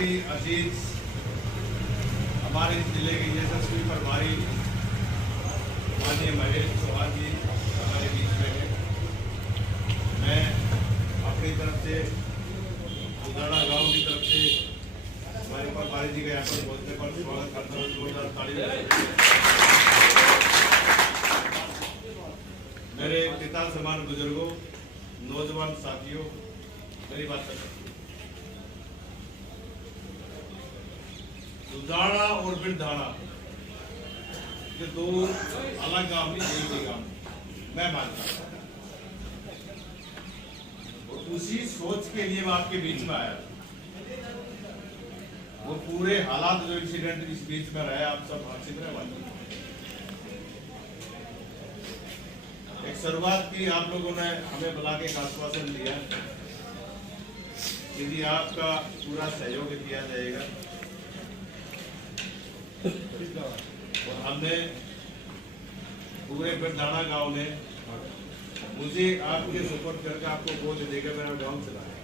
की अजीज हमारे जिले के यशस्वी प्रभारी माननीय महेश चौहान जी हमारे बीच में है। मैं अपनी तरफ से उदाड़ा गांव की तरफ से हमारे प्रभारी जी का यहाँ पर बोलने पर स्वागत करता हूँ। जोरदार ताली। मेरे पिता समान बुजुर्गों, नौजवान साथियों, मेरी बात कर दुधाड़ा और बिरधाड़ा ये दो अलग गांव नहीं, एक ही गांव मैं मानता हूं। और उसी सोच के लिए मैं आपके बीच में आया। वो पूरे हालात जो इंसिडेंट इस बीच में रहे आप सब अच्छी तरह मानिए। एक शुरुआत की आप लोगों ने हमें बुला के एक आश्वासन दिया, यदि आपका पूरा सहयोग किया जाएगा। और हमने पूरे बिरधाड़ा गांव में मुझे आपके सपोर्ट करके आपको बोझ देकर मेरा गांव चलाया।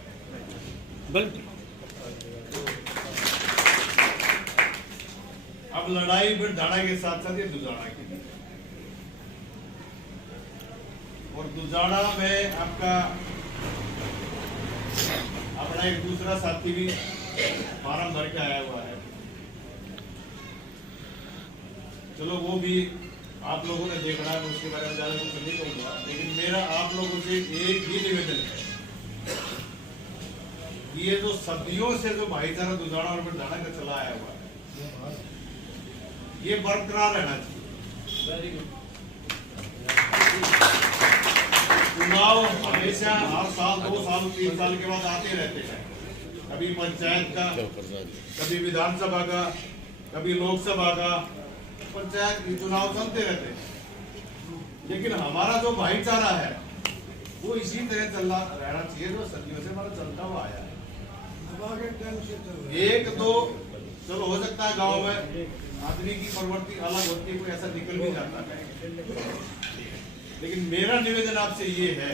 अब लड़ाई बिरधाड़ा के साथ साथ ये दुधाड़ा की, और दुधाड़ा में आपका अपना एक दूसरा साथी भी फार्म भर के आया हुआ है। चलो वो भी आप लोगों ने देखना है, उसके बारे में ज्यादा कुछ नहीं कहूंगा, लेकिन मेरा आप लोगों से एक ही निवेदन है, ये जो सदियों से जो भाईचारा दुधाड़ा और बिरधाड़ा का चला आया हुआ है, ये बरकरार रहना चाहिए। चुनाव हमेशा हर साल 2 साल 3 साल के बाद आते रहते हैं, कभी पंचायत का, कभी विधानसभा का, कभी लोकसभा का, पंचायत के चुनाव चलते रहते हैं। लेकिन हमारा जो भाईचारा है वो इसी तरह चलना रहना चाहिए जो सदियों से हमारा चलता हुआ आया है। एक दो चलो हो सकता है गांव में आदमी की प्रवृत्ति अलग होती है, कोई ऐसा निकल भी जाता है, लेकिन मेरा निवेदन आपसे ये है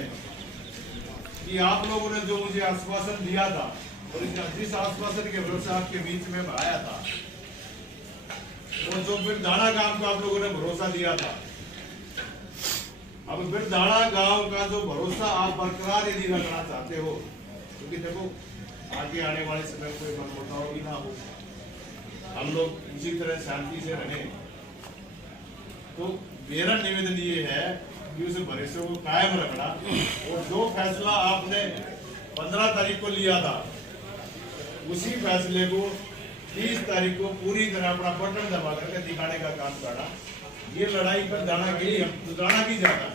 कि आप लोगों ने जो मुझे आश्वासन दिया था और जिस आश्वासन के भरोसे आपके बीच में आया था, और जो बिरधाड़ा गांव को आप लोगों ने भरोसा दिया था, अब बिरधाड़ा गांव का जो भरोसा आप बरकरार यदि रखना चाहते हो, क्योंकि देखो आगे आने वाले समय कोई मनमुटाव भी ना हो, हम लोग इसी तरह शांति से रहें, तो मेरा निवेदन ये है कि उस भरोसे को कायम रखना। और जो फैसला आपने 15 तारीख को लिया था, उसी फैसले को 30 तारीख को पूरी तरह अपना बटन दबा करके दिखाने का काम करना। ये लड़ाई पर जाना के लिए दुधाड़ा की जाता है।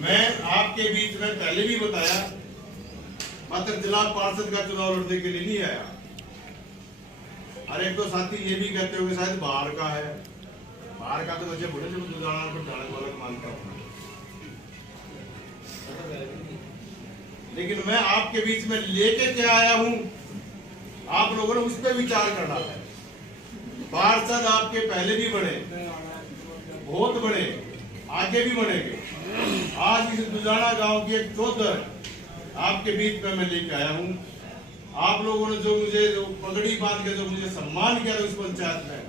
मैं आपके बीच में पहले भी बताया, मात्र जिला पार्षद का चुनाव लड़ने के लिए नहीं आया। और एक तो साथी ये भी कहते हो कि शायद बाहर का है, बाहर का तो बच्चे बोले जब दुधाड़ा पर जाने को अलग मानता हूँ, लेकिन मैं आपके बीच में लेके क्या आया हूं, आप लोगों ने उस पर विचार करना है। पार्षद आपके पहले भी बढ़े, बहुत बड़े, आगे भी बढ़ेंगे। आज इस दुधाड़ा गांव की एक चौधर आपके बीच में मैं लेके आया हूं। आप लोगों ने जो मुझे जो पगड़ी बांध के जो मुझे सम्मान किया था उस पंचायत में,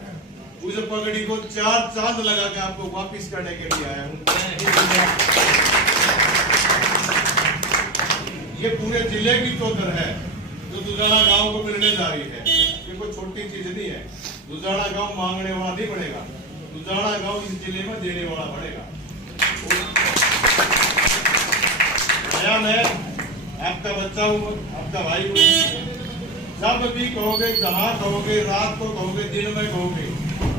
उस पगड़ी को 4 चांद लगा के आपको वापिस करने के लिए आया हूं। ये पूरे जिले की चौधर है जो दुधाड़ा गांव को मिलने जा रही है। ये कोई छोटी चीज नहीं है। दुधाड़ा गांव मांगने वाला नहीं बनेगा, दुधाड़ा गांव इस जिले में देने वाला बनेगा। मैं आपका बच्चा हूँ, आपका भाई हूँ। जब भी कहोगे, जहाँ कहोगे, रात को कहोगे, दिन में कहोगे,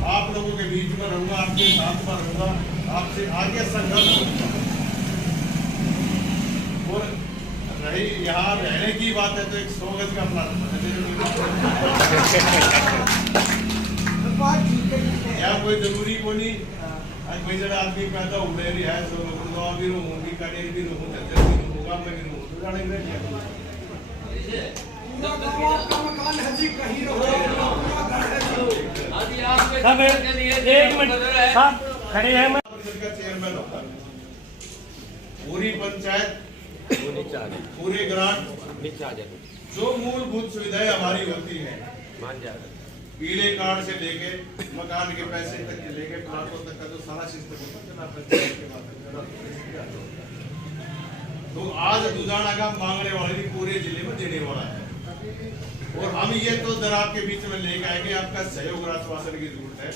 आप लोगों के बीच में रहूंगा, आपके साथ में रहूंगा, आपसे आगे संघर्ष करूंगा। और रही यहाँ रहने की बात है तो एक 100 गज का प्लान या कोई जरूरी को नहीं। आज कोई जरा आदमी पैदा हो रही है, तो भी रहूंगी, कनेर भी रहूँ, झज्जर भी रहूंगा, मैं भी रहूँ, तो जाने के लिए एक मिनट साहब खड़े हैं। चेयरमैन होता है, पूरी पंचायत वो नीचे आ जाए, पूरे ग्रांट नीचे आ जाए, जो मूलभूत सुविधाएं हमारी होती है, मान जाएगा। पीले कार्ड से लेके मकान के पैसे तक के लेके प्लाटों तक का जो सारा सिस्टम होता है जिला पंचायत के माध्यम से, तो आज दुजाना का मांगने वाले पूरे जिले में देने वाला है। और हम ये तो दर आपके बीच में लेके आएंगे, आपका सहयोग और आश्वासन की जरूरत है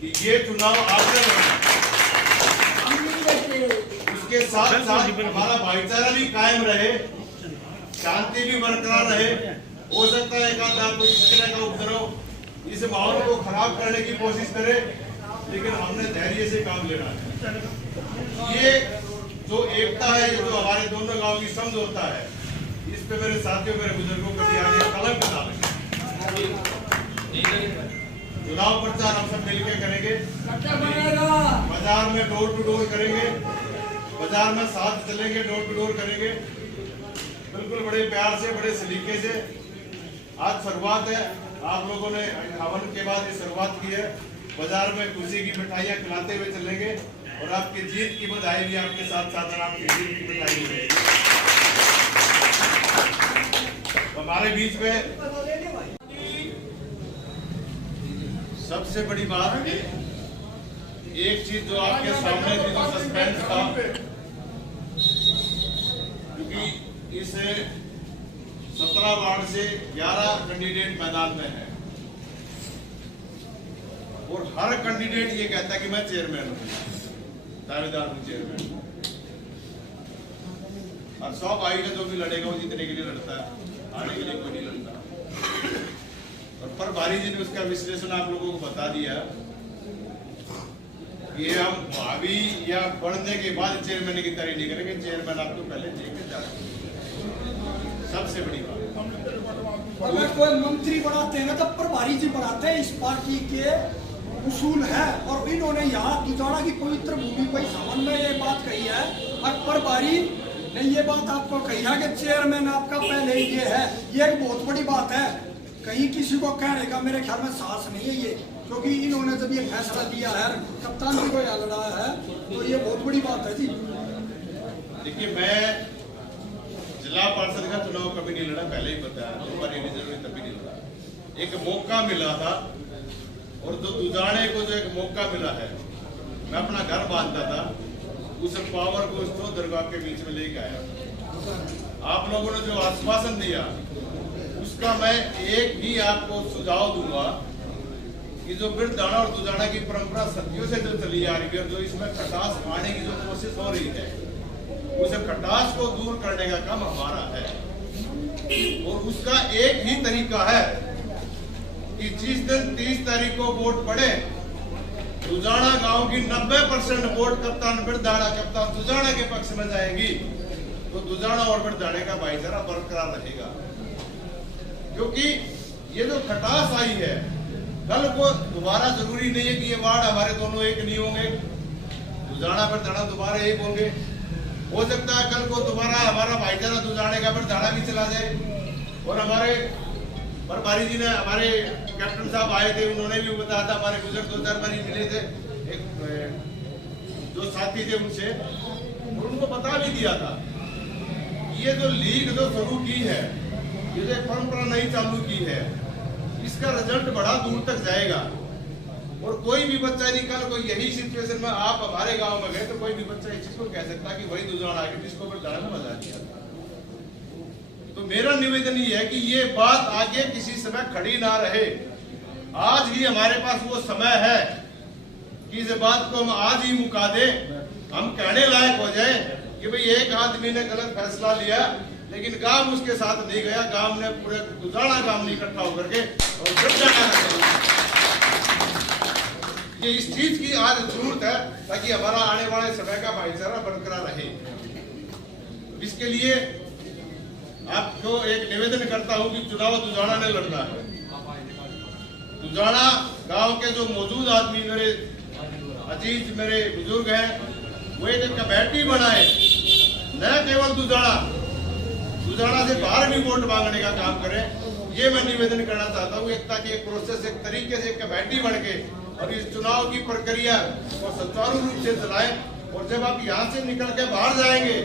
कि ये चुनाव आपने लड़ना, उसके साथ साथ हमारा भाईचारा भी कायम रहे, शांति भी बरकरार रहे। हो सकता है एक आधा कोई इस तरह का उपद्रव इस माहौल को खराब करने की कोशिश करे, लेकिन हमने धैर्य से काम लेना है। ये जो एकता है, ये जो हमारे दोनों गांव की समझ होता है, इस पे मेरे साथियों, मेरे बुजुर्गों को भी आगे कलंक डालेंगे। चुनाव प्रचार हम सब मिलकर करेंगे, बाजार में डोर टू डोर करेंगे, बाजार में साथ चलेंगे, डोर टू डोर करेंगे, बिल्कुल बड़े प्यार से, बड़े सलीके से। आज शुरुआत है, आप लोगों ने 58 के बाद ये शुरुआत की है। बाजार में खुशी की मिठाइयाँ खिलाते हुए चलेंगे और आपकी जीत की बधाई भी आपके साथ साथ आपकी जीत की बधाई मिलेगी। हमारे बीच में सबसे बड़ी बात है, एक चीज जो आपके सामने थी, जो सस्पेंस था, क्योंकि इस 17 वार्ड से 11 कैंडिडेट मैदान में है और हर कैंडिडेट ये कहता है कि मैं चेयरमैन हूँ, दावेदार हूँ चेयरमैन। और 100 भाई का जो भी लड़ेगा वो जीतने के लिए लड़ता है, आने के लिए कोई नहीं लड़ता। और पर भारी जी ने उसका विश्लेषण आप लोगों को बता दिया कि हम भाभी या बढ़ने के बाद चेयरमैन की तैयारी नहीं करेंगे, चेयरमैन आपको पहले लेके जाएंगे। सबसे बड़ी बात, अगर कोई मंत्री बनाते हैं तो प्रभारी जी बनाते हैं, इस पार्टी के उसूल है। और इन्होंने यहाँ दुजाना की पवित्र भूमि पर सावन में ये बात कही है, और प्रभारी ने ये बात आपको कही है कि चेयरमैन आपका पहले ही ये है। ये एक बहुत बड़ी बात है, कहीं किसी को कहने का मेरे ख्याल में साहस नहीं है ये, क्योंकि इन्होंने जब ये फैसला दिया है, कप्तान जी को याद रहा है, तो ये बहुत बड़ी बात है जी। देखिए, मैं जिला पार्षद का चुनाव कभी नहीं लड़ा, पहले ही बताया, 2 बार रिजर्व तभी नहीं लड़ा। एक मौका मिला था, और जो दुजाने को जो एक मौका मिला है, मैं अपना घर बांधता था, उस पावर को उस दरगाह के बीच में लेके आया। आप लोगों ने जो आश्वासन दिया, उसका मैं एक ही आपको सुझाव दूंगा कि जो बिरदाना और दुजाना की परंपरा सदियों से जो चली आ रही है, और जो इसमें खटास आने की जो कोशिश हो रही है, उस खटास को दूर करने का काम हमारा है। और उसका एक ही तरीका है कि जिस दिन 30 तारीख को वोट पड़े, दुजाना गांव की 90% वोट कप्तान बिरदाना, कप्तान दुजाना के पक्ष में जाएगी, तो दुजाना और बिरदाने का भाईचारा बरकरार रहेगा। क्योंकि ये जो खटास आई है, कल को दोबारा जरूरी नहीं है कि ये वार्ड हमारे दोनों एक नहीं होंगे, दुजाना बिरदाना दोबारा एक होंगे। हो सकता है कल को दोबारा हमारा भाईचारा दुजाने का बिरदाना भी चला जाए। और हमारे प्रभारी जी ने, हमारे कैप्टन साहब आए थे, उन्होंने भी बताया था, हमारे बुजुर्ग 2-4 बार मिले थे, एक जो साथी थे उनसे, और उनको बता भी दिया था ये जो लीग जो शुरू की है, ये जो परंपरा नई चालू की है, इसका रिजल्ट बड़ा दूर तक जाएगा। और कोई भी बच्चा यदि कल कोई यही सिचुएशन में आप हमारे गांव में गए, तो कोई भी बच्चा इस चीज को कह सकता कि वही दुजाना आगे जिसको बिरदाना ने मजा दिया। तो मेरा निवेदन ये है कि ये बात आगे किसी समय खड़ी ना रहे। आज ही हमारे पास वो समय है कि इस बात को हम आज ही मुका दें, हम कहने लायक हो जाए कि भाई एक आदमी ने गलत फैसला लिया, लेकिन गांव उसके साथ नहीं गया, गांव ने पूरे दुजाना गांव ने इकट्ठा होकर के और बिरदाना, ये इस चीज की आज जरूरत है ताकि हमारा आने वाले समय का भाईचारा बरकरार रहे। इसके लिए आपको एक निवेदन करता हूं कि चुनाव दुजाना ने लड़ना है। दुजाना गांव के जो मौजूद आदमी, मेरे अजीज, मेरे बुजुर्ग हैं, वो एक कमेटी बनाए, न केवल दुजाना से बाहर भी वोट मांगने का काम करें। ये मैं निवेदन करना चाहता हूँ, ताकि एक प्रोसेस, एक तरीके से कमेटी बन के और इस चुनाव की प्रक्रिया को सुचारू रूप से चलाएं। और जब आप यहाँ से निकल के बाहर जाएंगे,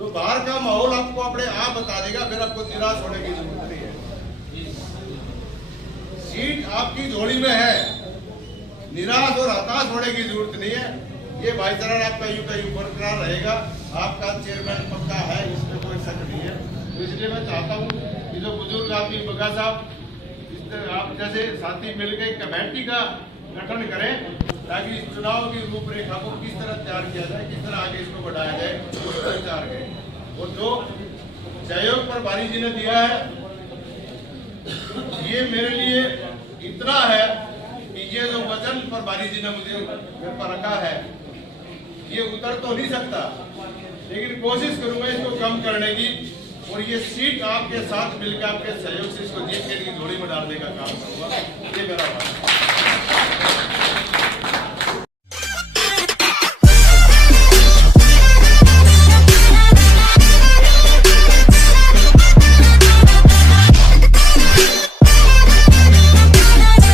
तो बाहर का माहौल आपको अपने आप बता देगा, फिर आपको निराश होने की जरूरत नहीं है। सीट आपकी झोली में है, निराश और हताश होने की जरूरत नहीं है। ये भाईचारा आपका यूं का यूं बरकरार रहेगा। आपका चेयरमैन पक्का है, इसमें कोई शक नहीं है। तो इसलिए मैं चाहता हूँ कि जो बुजुर्ग आपकी बगा साहब, आप जैसे साथी मिलकर एक कमेटी का गठन करें, ताकि इस चुनाव की रूपरेखा को किस तरह तैयार किया जाए, किस तरह आगे इसको बढ़ाया जाए, उस पर विचार करें। और जो सहयोग प्रभारी जी ने दिया है, ये मेरे लिए इतना है कि ये जो वजन प्रभारी जी ने मुझे मेरे पर रखा है, ये उतर तो नहीं सकता, लेकिन कोशिश करूंगा इसको कम करने की। और ये सीट आपके साथ मिलकर आपके सहयोग से इसको जीत के लिए झोली में डालने का काम करूंगा। ये मेरा बात है।